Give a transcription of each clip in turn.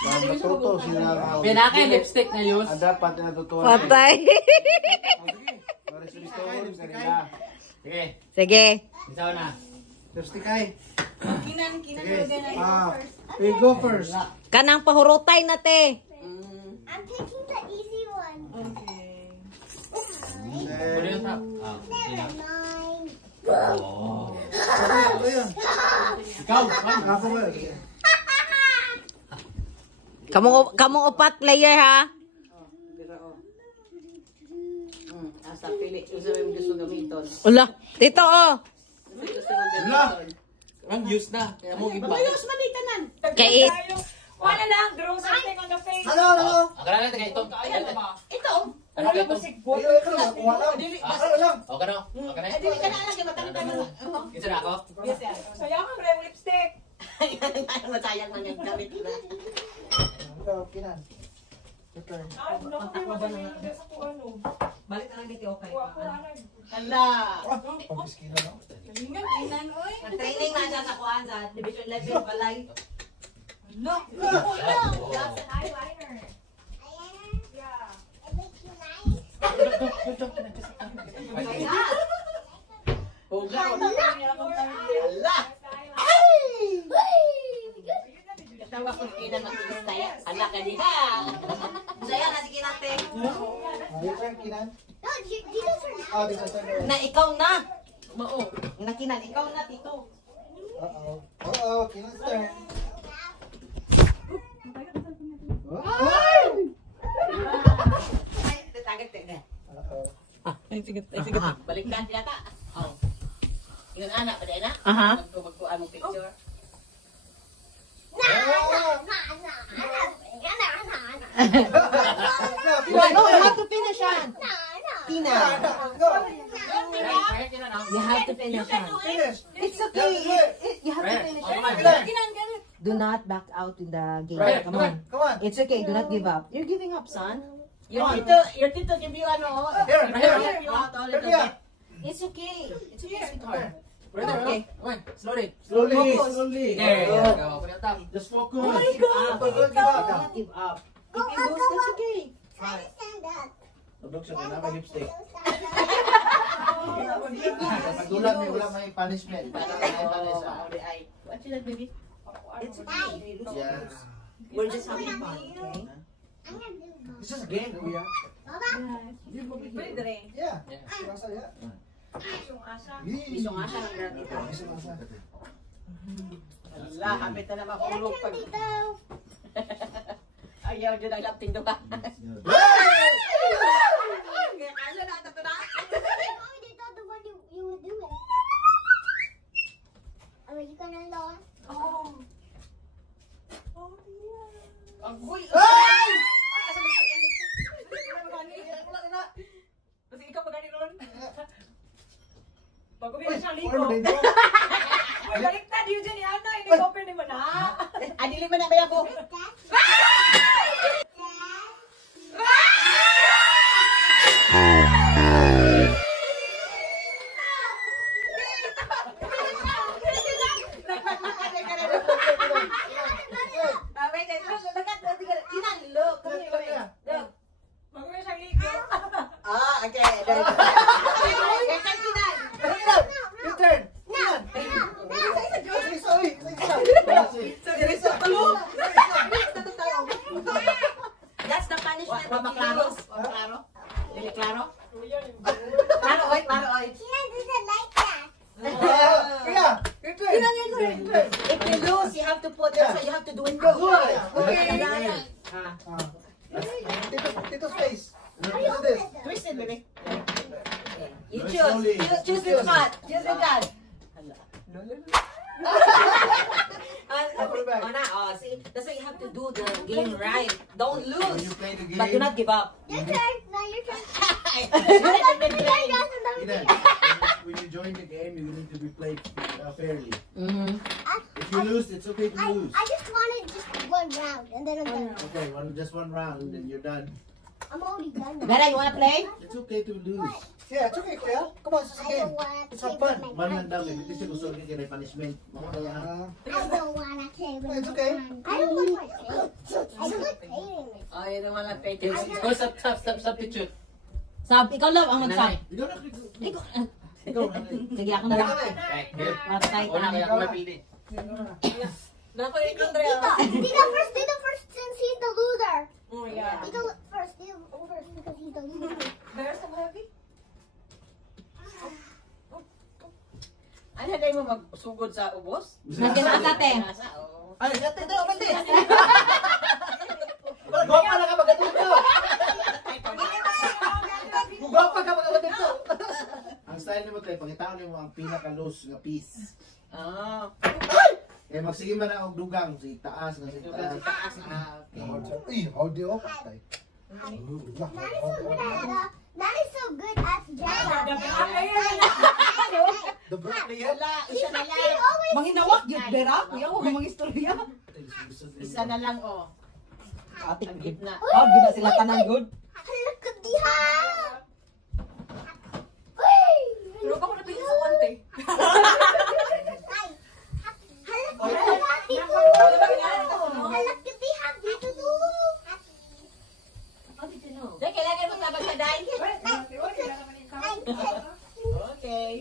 Matuto sila. Pinaka lipstick na yun. Ang dapat natutunan. Patay. Sige. Sige. Isaw na. Lipstick ay. Kinan You go first. Kanang pahurutay na te. I'm picking the easy one. Okay. Pwede yung sa... Never mind. Oh. Ayun. Ikaw. Ako ba? Kamong upat player ha. Asa pili. Usa yung gusto gamiton. Ula, dito oh. Gusto yung gamiton. Ang use na. Kaya mo giba. Mayos man tanan. Kay Wala lang, draw something on the face. Hello. Ang kanang ito. Ito. Ano ka ito? Ayun, ito lang. Kuha lang. Ano lang. O ka na. O ka na. Dili ka na lang kay matang-tanong. Isa na ako? Yes, yes. So, yan ka yung lipstick. Masayang man yung gamit na. Ikaw, Kinan. Your turn. Ay, naku, madali sa kung ano. Balik na lang dito okay. Kuha ko na. Hala. Pag-iskina lang. Galingan, inan, oy. Training na siya sa kuan sa division level balay. No. Eyeliner. Yeah. It makes you nice. Huwag Hala. Tawa ko kinan ang saya. Hala ka diha. Saya na sige natin. Your turn, Kinan. No, these are not. Oh, this is turn. Na ikaw na. Mao. Nakinan ikaw na tito. Uh-oh, Kinan's turn. Ay, tagad na. Uh-oh. Sige. Balikan sila ta. Oh. Ingon anak pa na? Aha. Magkuan mo picture. No, you have to finish yan. Tina. You have to finish yan. Finish. It's okay. You have to finish it. Do not back out in the game. Come on. Come on. It's okay. Do not give up. You're giving up, son. Your tito give you ano. Here. Help you out a little Here. bit. It's okay. It's okay, sweetheart. Brother, Okay. come on. Slowly. Slowly. Focus. Slowly. There you go. Put it up. Just focus. Oh my God. Don't give up. Don't give up. If you lose, that's okay. Try to stand up. Tudok siya na may lipstick. Stand Pag ulan may punishment. Para may punish. What you like, baby? It's okay. If you lose, you Yeah. lose. We're just having fun, okay? I'm gonna do it. This is a game, kuya. Baba. Pwede rin. Yeah. Rasa ya. Yung asa. Isong asa ng gratito. Wala, hapit na naman Your kulog turn, pag Tito. ayaw dyan ang lapting doon ka. Kaya kaya na ito na. Oh, Tito, the one you were doing. Are you gonna learn? Oh. Oh, yeah. Agoy! Kasi ikaw magani ron. Bago mo siyang Or ligo. dito. Uy, baliktad yun dyan ni Ana. Ini-open ni mo na. Adili mo na ba ako? Bago mo siyang ligo. Okay. Your turn. That's the punishment. Maklaro? Maklaro? Dili klaro? Klaro, oy, klaro, oy. Tina doesn't like that. Yeah. Your turn. If you lose, you have to put, so you have to do it good. Okay. Tito's face. Do this. Twist it, baby. You Slowly. choose. Choose this one. Choose this one. Oh, see, that's why you have to do the game right. Don't When lose, you play the game. but do not give up. Your turn. No, your turn. Eden, when you join the game, you need to be played fairly. Mm-hmm. If you lose, it's okay to lose. I just wanted just one round and then I'm done. Okay, just one round, and then you're done. I'm already done. now. Vera, you wanna play? It's okay to lose. What? Yeah, it's okay, Kuya. Come on, it's a I game. don't wanna It's play have fun. with Man my lang daw, eh. Hindi siya gusto punishment. I don't wanna play with It's okay. I don't want my face. naman lang pwede. Go substitute. Sabi, ikaw lang ang nag-sub. Ikaw na. Ikaw, Ikaw na. sige ako na lang. Right, here. Patay Una kaya ako tayo. mapili. Nako, ikaw, Andrea. Dito first since he's the loser. Oh, yeah. Dito first because he's the loser. They're so heavy. Ano tayo mo magsugod sa ubos? Nandiyan na ka, te. Oo. Ay, dati tayo, bante. Gwapa na ka magatito. Gwapa ka magatito. Ang style ni mo tayo, pangitawan mo ang pinaka-loose nga piece. Ah. Eh, magsige man ang dugang sa taas nga sa taas. Taas. Ah, okay. Audio patay. That is so good at Java. The broccoli yan. Wala, isa na lang. He always Manginawak, yun, Bera. Kuya, huwag mga istorya. Isa na lang, oh. Atik, Ang gitna. oh, gina sila tanang good. look at the hat. Pero ako na pili sa kante. Dahil kailangan mo sabag sa dahil. Okay.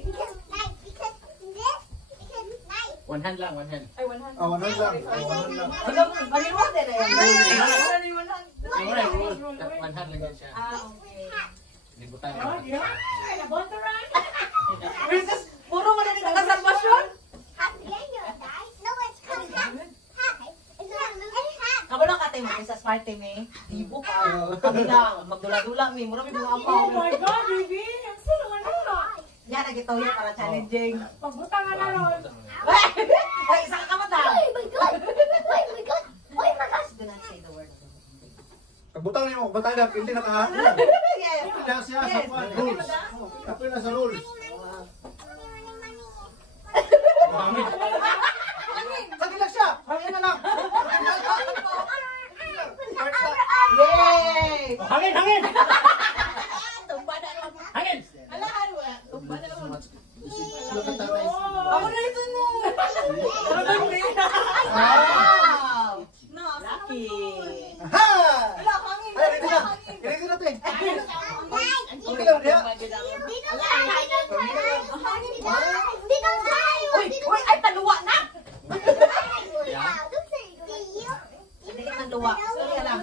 One hand lang, one hand. Ay, 100. Oh, one hand lang. One hand lang. Maniwala na yan. Ano yung 100? Alright, one hand lang yan siya. Ah, okay. Libutan Oh, mo. yeah. Bontaran. Princess, puro mo na rin nakasalvasyon. Kamu lang katay mo sa party me. Dibo ka. Kami lang. Magdula-dula me. Mura may mga Oh apaw. my God, baby. Ang sino nga na. Yan, nagitaw yan para challenging. Pagbutangan na ron. Ay, isang kamata. Do not say the word. Pagbutang niyo mo, batagap, hindi nakahanap. Yes. Kaya siya sa kwan, rules. Kapil na sa rules. Sabi lang siya, hangin na lang. Yay! Hangin, hangin! Tumba na ron. Hangin! Alahan mo. Tumba na ron. Look at that nice. Ako na ito no. Wow. Lucky. Aha! Ay, ready na. Ready na, te. Okay lang, diya. Uy, ay, taluwa na! Hindi ka taluwa. Sorry ka lang.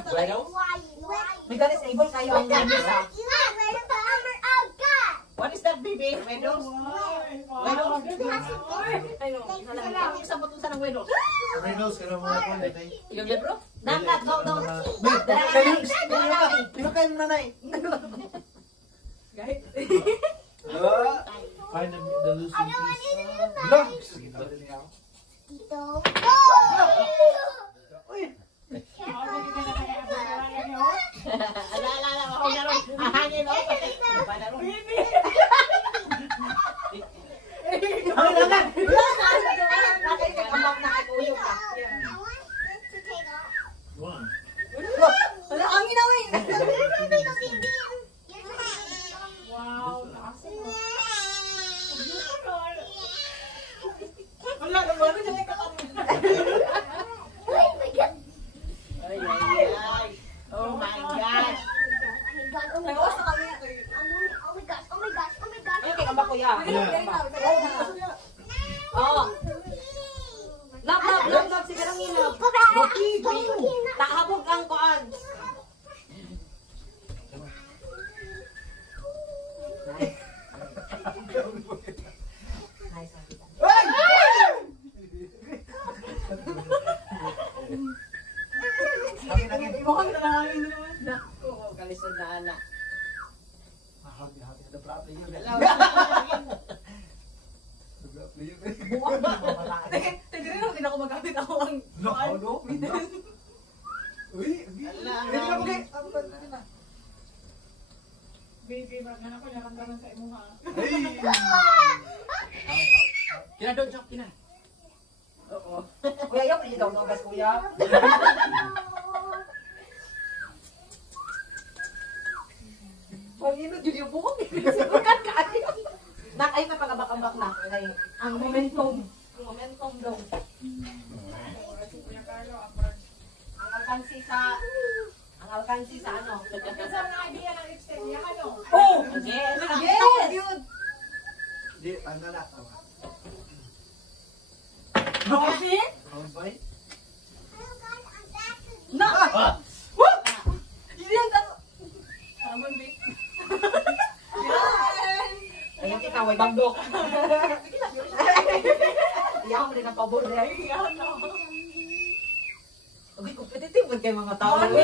May galis able kayo ang galis ha. What is that, baby? Wedos? Sa butusan ng wedos. Reynolds, ka na mga kwan, te. Ikaw yan, bro? Dapat, go, go. Pino kayo ng nanay. Find the losing piece. Logs! Ala, ako na ron. Ahangin mo. Tumba na ron. One. Wala, ang inawin. Wow, taas mo. Wala, naman. Hindi ka Ay, ay, ay. Oh my God. Nagawas na kami. Ayun, kay kamba kuya. Oo. Love. Sige lang yun. Tahabog ang kuan. Nice. Naku, kalisod na anak. The property. Buwag na mga bata. Tignan mo, hindi na ako magamit ako ang... No. Uy, Ala, hindi ka pagay. Baby, magana ko naramdaman sa imo ha. Kina, don't chop, kina. Oo. Kuya, yung hindi daw nagas kuya. Pangino, yun yung bukong. Sibukan ka. Nak, ayun na pagabak-ambak na. Ay, ang momentum. Momentum daw. Si Kuya Carlo, upward. Ang alkansi sa Ang alkansi sa ano. Isa ang idea ng extend niya, ano? Oh! Yes! Yes! Yun! Di, tanda na. Tama. Bakit? Ang bay. Na! Ah! Hindi ang talo. Sabon, babe. Ayun kita, way bagdok. Iyak mo rin ang pabor na yun. Okay, competitive ba kayo mga tao? Ay,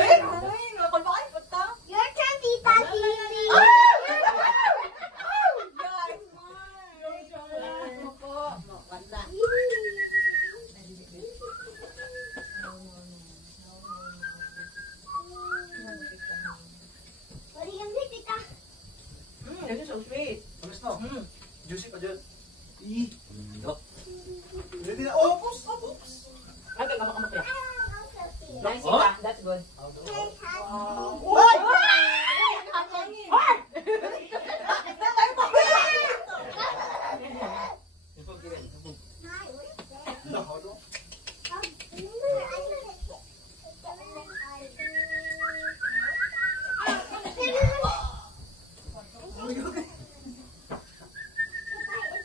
nakalbaan po ta. Your turn, Tita Titi. Guys, man. Wala. What are you gonna do, Tita? This is so sweet. Alis no? Mm. Juicy pa dyan. Ih! Look. Ready na. Oh, oops! Oops! Ay, kagama-kamak yan. Oh, Nice, Oh? Ika. That's good. Ay! Nahalo.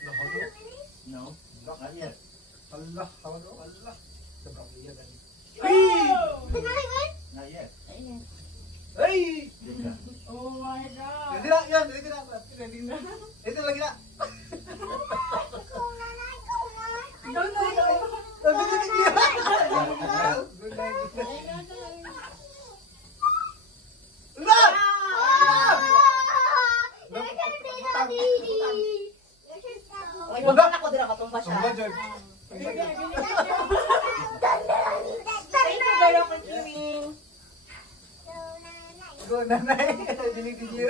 Nahalo. No. Not yet. Allah, halo. Allah. Sobrang iya gan. Not yet. Hey! Oh my God. Ready na, yan. Ready na. Ready na. Ready lagi na. Good night. Look! Ay, wag na ako dira katumba siya. Sumba dyan. Thank you, Dolo, for giving. Go, nanay. Dinig-dinig.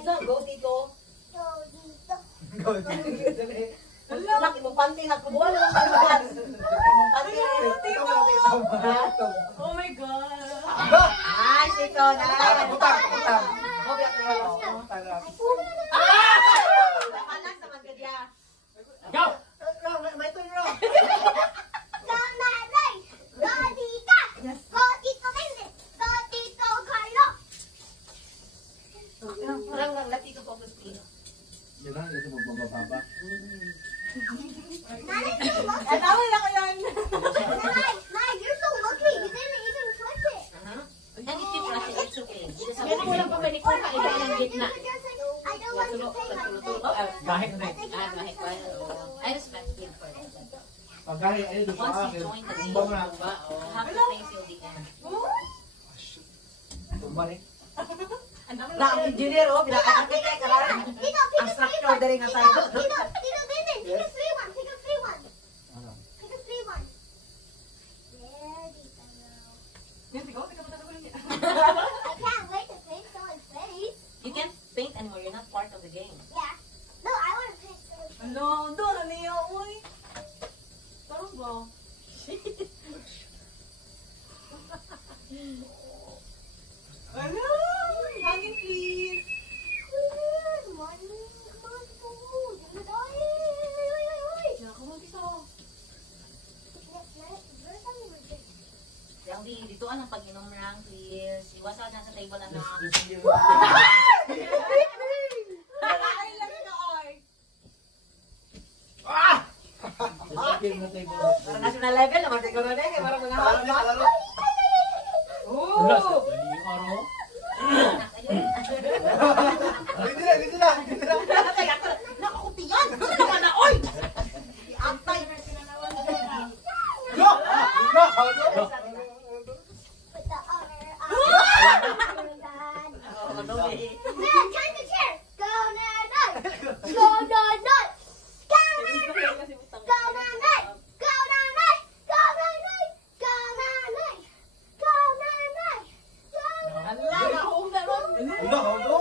So, go dito. Go, dinig. Laki mo panty na kubuan mo kalugan. Panty. Oh my God. Ay, dito na. Butang, butang. Oh, biyak na yun. Butang. Panas naman ka diya. Go! May ito yun. Parang lang lati ko po gusto. Yan lang, ito magbababa. Ay, tama na ko yan. You're so lucky. You didn't even touch it. And if you brush it, it's okay. Just Yan mo lang pabalik ko sa iba ng gitna. I don't want to play like this. Gahit na eh. I respect you for that. Pagkari, ayun doon Once sa you akin. join the Tumba mo na. you have to face till the end. Tumba na eh. Na ang engineer oh, pinaka-architect ka lang. Ang structure dari nga tayo. Take a free one. Take a free one. Ano? Take a free one. There, Tita now. Yan, sigaw. Teka, patata ko lang yan. I can't wait to paint someone's face. You can't paint anymore. You're not part of the game. Yeah. No, I want to paint someone's face. Ano, doon na niya, uy. Tarong ba? Ano? Hangin, please. Come on, food. You're gonna die. Kaya ko mag-isa. Where's something with this? Selby, dito ang pag-inom lang, please. Iwasan na sa table na na. Ay, lang ka, ay. Game na tayo. Para national level naman siguro na eh. Para mga Kalaro niya, kalaro. Oh! Ready na, ready na, ready na. Nakakutiyan! Ano naman na, oy! Antay! Go! Go! Go! With the other eye. Man, turn the chair. Go, Nanay. Go, Nanay. Go, Nanay. Go, Nanay. Go, Nanay. Go, Nanay. Go, Nanay. Go, Nanay. Go, Ala, naong na ron! Ano, ano?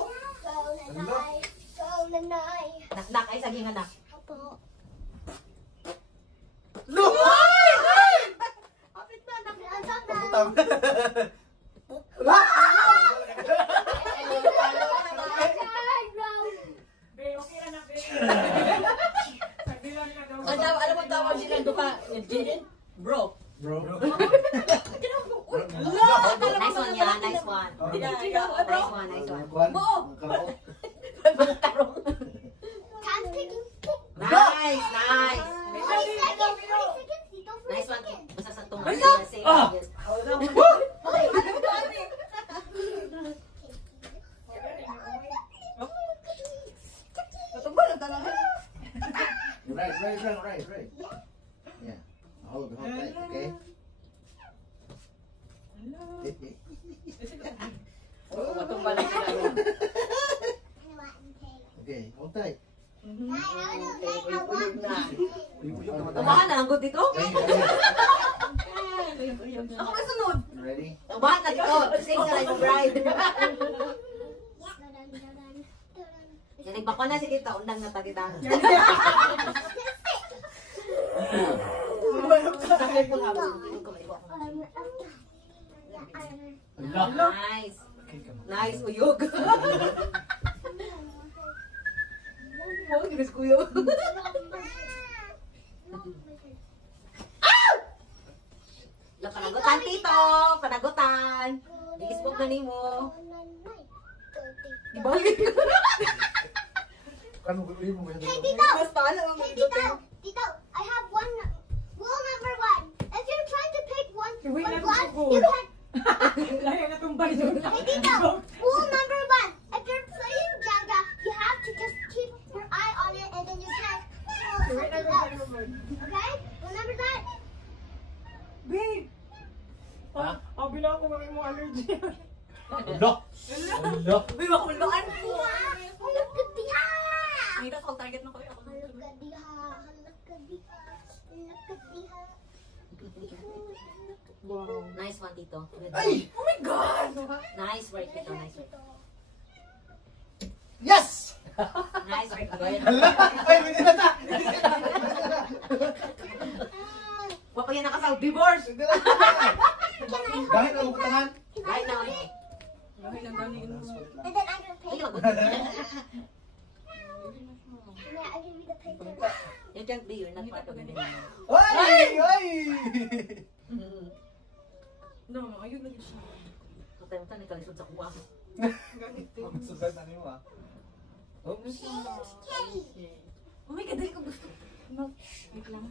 Go, Nanay. Go, Nanay. Naknak ay saging anak. Opo. Look! Kapit na, anak. Nandiyan na. Butang. Be, okay na na, be. Sagdi lang ka daw. Alam mo, tawag sila duka. Jin? Bro. Bro. Nice one yan, nice one. Nice one, nice one. Kwan? Mo. Karaot. Time picking. Nice, nice. 20 seconds. 20 seconds. Dito, 40 Nice one. seconds. Basta sa tunga. Right. Yeah. Hold tight, okay? Matumba lang sila. Okay, hold tight. Tumahan na, anggot dito. Ready? Ako kasunod. Ready? Tumahan na dito. Sing na lang yung bride. Yan, nagpakwa na sige ta. Undang na tagita. Nice. Nice, uyog. Oh, ginis kuyo. Panagutan, tito. Panagutan. Di-isbog na nimo. Ibalik. Kano ulit mo yan? Hey, Tito! Mas paano ang Hey, Tito, I have one rule number 1. If you're trying to pick one Wait, one let me block, go. you can. Laya na tumbay doon. Hey, Tito, rule number 1. If you're playing Jenga, you have to just keep your eye on it and then you can't pull something else. Okay? Remember that? Babe! Ang bilang ko gawin mo allergy. Lo! Lo! Uy, makulaan ko. Halak ka diha! May tapos target na kayo. Halak ka diha! Halak ka diha! Halak ka diha! Nice one, tito. Ay! Oh my God! Nice work, tito. Nice work. Yes! Nice work. Ay, hindi na ta! Huwag pa yan nakasal. Divorce! Bakit ang butangan? Right now, eh. Ay, lang galing. And then I'm gonna pay. Ay, lagot. Yeah, I'll give you the paper. You can't be, you're not part of it anymore. Ay! No, ayun na siya. Tutay-tutay, nakalisod sa kuwa. Ang sugat na niyo ah. Oops. Oh my God, dahil ko gusto. Wait lang.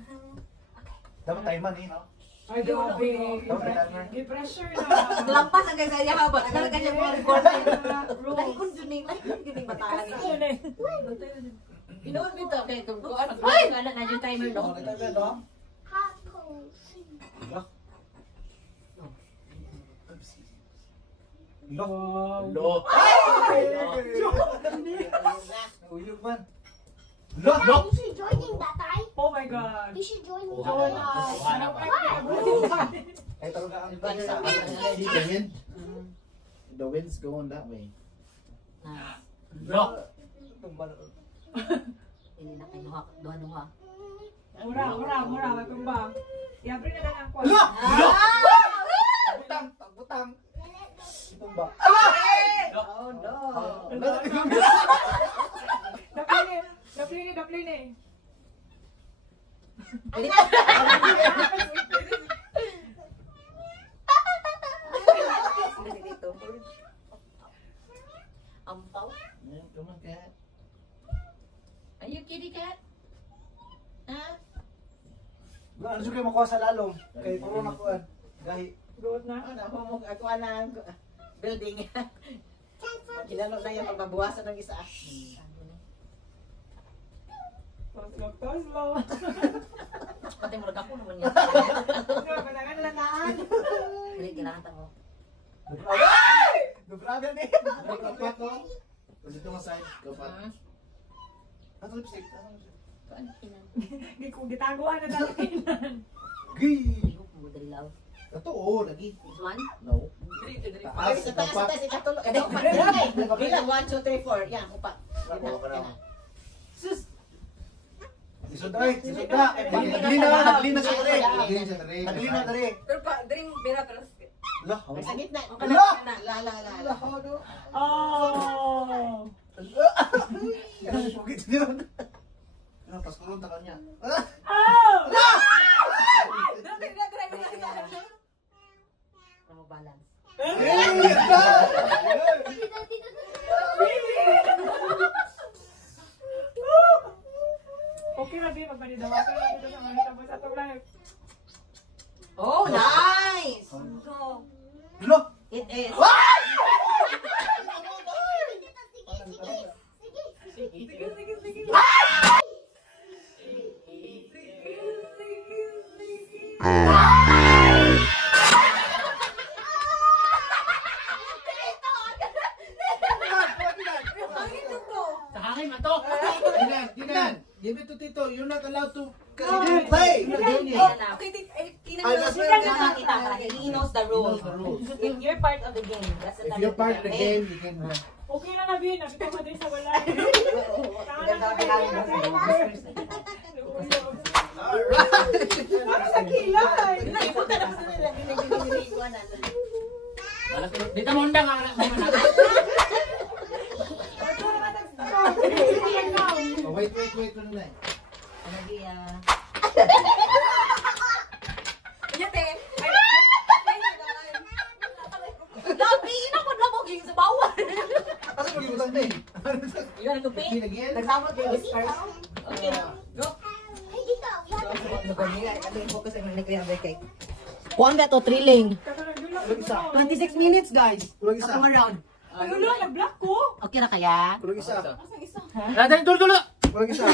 Dapat timer eh, no? Ay, grabe. Dapat timer. Gi-pressure na. Lampas ang kaya niya habang. Nagalaga niya mga recording. Like, kung yun yung batalan. Yun eh. Inoon dito, okay, kung ano, ano na yung timer, no? Timer, no? Hot pose. Lo. Lo! Uyog man. Lo! Lo! You should join in that, right? Oh my God. You should join in Join that. us. Ay, talaga ang see the wind? The wind's going that way. Nice. Lo! Hindi na kinuha, duha-duha. Mura. Matumbang. I-apre na lang ang kwal. Lo! Tagbutang! Tagbutang! Tumba. Oh, no. Dapline. Dito. Ampaw. Yeah, come on, cat. Are you kitty cat? Ha? Ano siya kayo makuha sa lalong? Kay puro nakuha. Gahi. Good na. Ako na ang building. Kilalo na yung pagbabawasan ng isa. Toslo. Pati mo ako naman yan. Kailangan lanaan. Hindi, kailangan tamo. Dubraga ni. Kapat no? Pwede ito masay. Kapat. Ano lipstick? Hindi ko gitaguan na dalakinan. Gay! Budalaw. Ito oo, lagi. This one? No. Ay, Taas, sa taas, kapat. ikatulo. Kada, bilang 1, 2, 3, 4. Yan, upa. Sus! Isod ay, isod na. Naglina siya dali. Naglina dali. Pero pa, drink bira, pero Lah, Ay, sa gitna. La. Oh. Ano yung pugit niyo? Ano, pas kulunta ka niya. Ano balance? Okay na, Bi. Magmanidaw ako na dito sa mga tapos atong live. Oh, nice! Lo! It is. Sa hangin man to. Dinan! Give it to Tito. You're not allowed to play! Okay, He knows the rules. If you're part of the game, that's the If time you're to part of the play. game, you can... Okay na na, Bi. Nabito ka din sa wala. Ganda ka kailangan mo sa masters. Ano sa kilay? Dito mo undang ang Oh, wait, ano na eh. Labi, inapod-labog sa bawal. Ano mo limutan din? You want to pay? Again? Nagsabot yung whispers. Okay, go. Hey, dito. Focus on the cake. Kuan ba to thrilling? 26 minutes, guys. Kulang isa. Atong around. Ay, ulo, nag-block ko. Okay na kaya? Kulang isa. Asang isa. Dali, tulo. Kulang isa.